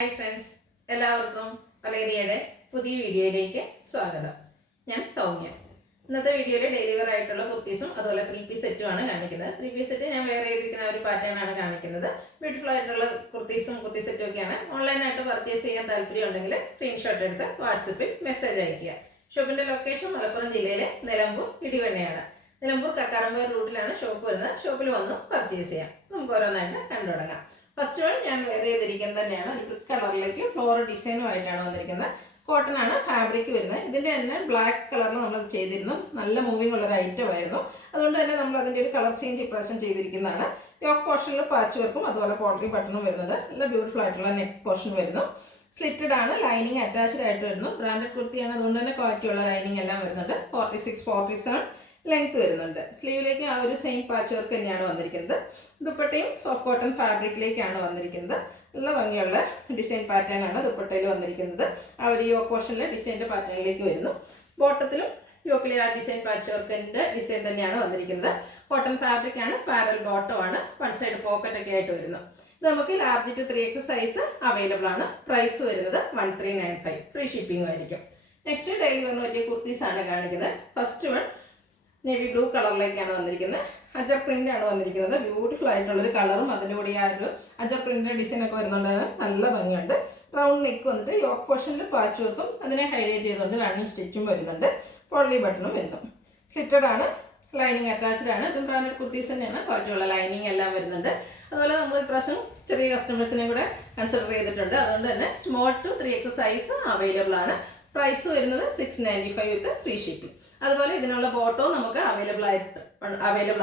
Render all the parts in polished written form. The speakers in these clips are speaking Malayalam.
ഹായ് ഫ്രണ്ട്സ്, എല്ലാവർക്കും വലേറിയയുടെ പുതിയ വീഡിയോയിലേക്ക് സ്വാഗതം. ഞാൻ സൗമ്യ. ഇന്നത്തെ വീഡിയോയിൽ ഡെയിലി വെയർ ആയിട്ടുള്ള കുർത്തീസും അതുപോലെ 3 പീസ് സെറ്റുമാണ് കാണിക്കുന്നത്. 3 പീസ് സെറ്റ് ഞാൻ വേറെ ചെയ്തിരിക്കുന്ന ഒരു പാറ്റേൺ ആണ് കാണിക്കുന്നത്. ബ്യൂട്ടിഫുൾ ആയിട്ടുള്ള കുർത്തീസും കുർത്തി സെറ്റും ഒക്കെയാണ്. ഓൺലൈനായിട്ട് പർച്ചേസ് ചെയ്യാൻ താല്പര്യം ഉണ്ടെങ്കിൽ സ്ക്രീൻഷോട്ട് എടുത്ത് വാട്സപ്പിൽ മെസ്സേജ് അയയ്ക്കുക. ഷോപ്പിന്റെ ലൊക്കേഷൻ മലപ്പുറം ജില്ലയിലെ നിലമ്പൂർ ഇടിവണ്ണയാണ്. നിലമ്പൂർ കക്കാടംപൊയിൽ റൂട്ടിലാണ് ഷോപ്പ് വരുന്നത്. ഷോപ്പിൽ വന്ന് പർച്ചേസ് ചെയ്യാം. നമുക്ക് ഓരോന്നായിട്ട് കണ്ടു തുടങ്ങാം. ഫസ്റ്റ് വൺ ഞാൻ വെയർ ചെയ്തിരിക്കുന്നത് തന്നെയാണ്. ബ്രിക്ക് കളറിലേക്ക് ഫ്ലോറൽ ഡിസൈനുമായിട്ടാണ് വന്നിരിക്കുന്നത്. കോട്ടൺ ആണ് ഫാബ്രിക് വരുന്നത്. ഇതിൻ്റെ തന്നെ ബ്ലാക്ക് കളറിൽ നമ്മൾ ചെയ്തിരുന്നു. നല്ല മൂവിങ് ഉള്ളൊരു ഐറ്റം ആയിരുന്നു. അതുകൊണ്ട് തന്നെ നമ്മൾ അതിൻ്റെ ഒരു കളർ ചേഞ്ച് ഇപ്രാവശ്യം ചെയ്തിരിക്കുന്നതാണ്. യോക്ക് പോർഷനിൽ പാച്ച് വർക്കും അതുപോലെ പോൾട്രി ബട്ടണും വരുന്നത്. നല്ല ബ്യൂട്ടിഫുൾ ആയിട്ടുള്ള നെക്ക് പോർഷൻ വരുന്നു. സ്ലിറ്റഡ് ആണ്, ലൈനിങ് അറ്റാച്ച്ഡ് ആയിട്ട് വരുന്നു. ബ്രാൻഡഡ് കുർത്തിയാണ്, അതുകൊണ്ട് തന്നെ ക്വാളിറ്റിയുള്ള ലൈനിങ് എല്ലാം വരുന്നുണ്ട്. 46, 47 ലെങ്ത് വരുന്നുണ്ട്. സ്ലീവിലേക്ക് ആ ഒരു സെയിം പാച്ച് വർക്ക് തന്നെയാണ് വന്നിരിക്കുന്നത്. ദുപ്പട്ടയും സോഫ്റ്റ് കോട്ടൺ ഫാബ്രിക്കിലേക്കാണ് വന്നിരിക്കുന്നത്. നല്ല ഭംഗിയുള്ള ഡിസൈൻ പാറ്റേൺ ആണ് ദുപ്പട്ടയിൽ വന്നിരിക്കുന്നത്. ആ ഒരു യോക്ക് പോർഷനിലെ ഡിസൈൻ്റെ പാറ്റേണിലേക്ക് വരുന്നു. ബോട്ടത്തിലും യോക്കിലെ ആ ഡിസൈൻ പാച്ച് വർക്കിൻ്റെ ഡിസൈൻ തന്നെയാണ് വന്നിരിക്കുന്നത്. കോട്ടൺ ഫാബ്രിക് ആണ്, പാരൽ ബോട്ടം ആണ്, വൺ സൈഡ് പോക്കറ്റ് ഒക്കെ ആയിട്ട് വരുന്നു. ഇത് നമുക്ക് large to 3X size available ആണ്. പ്രൈസ് വരുന്നത് 1395, ഫ്രീ ഷിപ്പിംഗ് ആയിരിക്കും. നെക്സ്റ്റ് ഡെയിലി വെയറിന് പറ്റിയ കുർത്തീസ് ആണ് കാണിക്കുന്നത്. ഫസ്റ്റ് വൺ നേവി ബ്ലൂ കളറിലേക്കാണ് വന്നിരിക്കുന്നത്. അജർ പ്രിന്റ് ആണ് വന്നിരിക്കുന്നത്. ബ്യൂട്ടിഫുൾ ആയിട്ടുള്ളൊരു കളറും അതിൻ്റെ കൂടി ആ ഒരു അജർ പ്രിന്റിന്റെ ഡിസൈൻ ഒക്കെ വരുന്നുണ്ട്. നല്ല ഭംഗിയുണ്ട്. റൗണ്ട് നെക്ക് വന്നിട്ട് യോക്ക് പോർഷനിൽ പാച്ച് വർക്കും അതിനെ ഹൈലൈറ്റ് ചെയ്തുകൊണ്ട് റണ്ണിങ് സ്റ്റിച്ചും വരുന്നുണ്ട്. പോളി ബട്ടണും വരുന്നു. സ്ലിറ്റഡ് ആണ്, ലൈനിങ് അറ്റാച്ച്ഡ് ആണ്. ഇതും ബ്രാൻഡഡ് കുർത്തീസ് തന്നെയാണ്. ക്വാളിറ്റിയുള്ള ലൈനിങ് എല്ലാം വരുന്നുണ്ട്. അതുപോലെ നമ്മൾ ഇപ്രാവശ്യം ചെറിയ കസ്റ്റമേഴ്സിനെ കൂടെ കൺസിഡർ ചെയ്തിട്ടുണ്ട്. അതുകൊണ്ട് തന്നെ small to 3X size available ആണ്. പ്രൈസ് വരുന്നത് 695 വിത്ത് ഫ്രീ ഷിപ്പിംഗ്. അതുപോലെ ഇതിനുള്ള ബോട്ടവും നമുക്ക് അവൈലബിൾ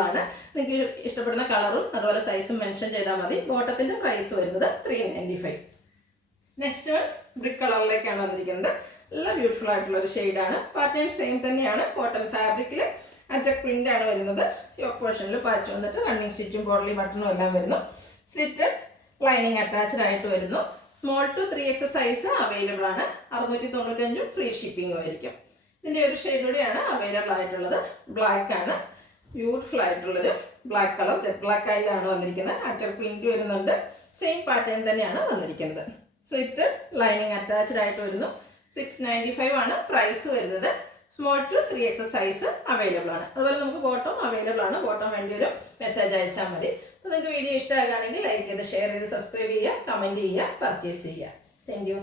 ആണ്. നിങ്ങൾക്ക് ഇഷ്ടപ്പെടുന്ന കളറും അതുപോലെ സൈസും മെൻഷൻ ചെയ്താൽ മതി. ബോട്ടത്തിൻ്റെ പ്രൈസ് വരുന്നത് 395. നെക്സ്റ്റ് വൺ ബ്രിക്ക് കളറിലേക്കാണ് വന്നിരിക്കുന്നത്. നല്ല ബ്യൂട്ടിഫുൾ ആയിട്ടുള്ള ഒരു ഷെയ്ഡാണ്. പാറ്റേൺ സെയിം തന്നെയാണ്. കോട്ടൺ ഫാബ്രിക്കിൽ അജക് പ്രിന്റ് ആണ് വരുന്നത്. യോക്ക് പോർഷനിൽ പാച്ച് വന്നിട്ട് റണ്ണിങ് സ്റ്റിച്ചും പോർലി ബട്ടണും എല്ലാം വരുന്നു. സ്ലിറ്റഡ് ലൈനിങ് അറ്റാച്ച്ഡ് ആയിട്ട് വരുന്നു. Small to 3X size available ആണ്. 695 ഫ്രീ ഷിപ്പിംഗും ആയിരിക്കും. ഇതിൻ്റെ ഒരു ഷെയ്ഡ് കൂടിയാണ് അവൈലബിൾ ആയിട്ടുള്ളത്. ബ്ലാക്ക് ആണ്, ബ്യൂട്ടിഫുൾ ആയിട്ടുള്ളൊരു ബ്ലാക്ക് കളർ, ജെറ്റ് ബ്ലാക്ക് ആയിട്ടാണ് വന്നിരിക്കുന്നത്. അറ്റർ പ്രിന്റ് വരുന്നുണ്ട്. സെയിം പാറ്റേൺ തന്നെയാണ് വന്നിരിക്കുന്നത്. സ്ലിറ്റഡ് ലൈനിങ് അറ്റാച്ച്ഡ് ആയിട്ട് വരുന്നു. 695 ആണ് പ്രൈസ് വരുന്നത്. Small to 3X size available ആണ്. അതുപോലെ നമുക്ക് ബോട്ടം അവൈലബിൾ ആണ്. ബോട്ടം വേണ്ടി ഒരു മെസ്സേജ് അയച്ചാൽ മതി. അപ്പോൾ നിങ്ങൾക്ക് വീഡിയോ ഇഷ്ടമാകുകയാണെങ്കിൽ ലൈക്ക് ചെയ്ത് ഷെയർ ചെയ്ത് സബ്സ്ക്രൈബ് ചെയ്യുക, കമൻറ്റ് ചെയ്യുക, പർച്ചേസ് ചെയ്യുക. Thank you.